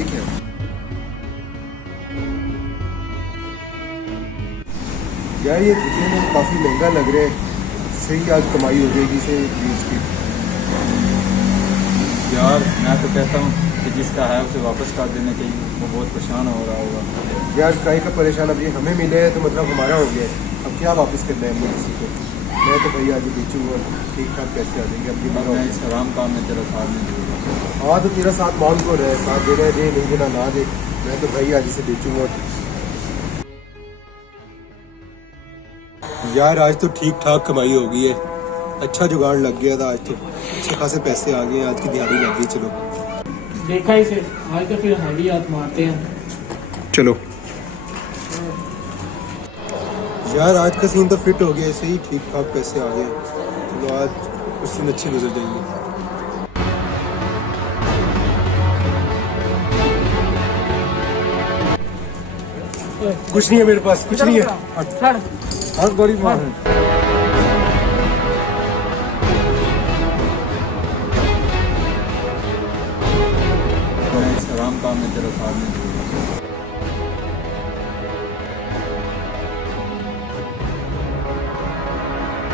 ये क्या यार, ये दिखने में काफ़ी महंगा लग रहा है। सही आज कमाई हो जाएगी इसे बीज की। यार मैं तो कहता हूँ कि जिसका है उसे वापस कर देना चाहिए, वो बहुत परेशान हो रहा होगा। यार काहे का परेशान, अब ये हमें मिले है तो मतलब हमारा हो गया है। अब क्या वापस करना है हमने किसी को। मैं तो भैया आज बेचूंगा, ठीक ठाक पैसे आ जाएंगे। अब ये और मैं इस हराम काम में तेरा साथ नहीं दूंगा। हाँ तो तेरा साथ मांग को रहे, साथ दे रहे, दे नहीं देना ना दे। मैं तो भाई आज इसे बेचूंगा। यार आज तो ठीक ठाक कमाई हो गई है, अच्छा जुगाड़ लग गया था। आज तो अच्छे खासे पैसे आ गए, आज की दिहाड़ी लग गई। चलो देखा इसे, आज तो फिर हैवी हाथ मारते हैं। चलो यार, आज का सीन तो फिट हो गया, ऐसे ही ठीक ठाक पैसे आ गए। चलो आज कुछ दिन अच्छे गुजर जाएंगे। कुछ नहीं है मेरे पास, कुछ नहीं है। हर बड़ी मार है। मैं इस हराम काम में तेरा साथ नहीं दूंगा।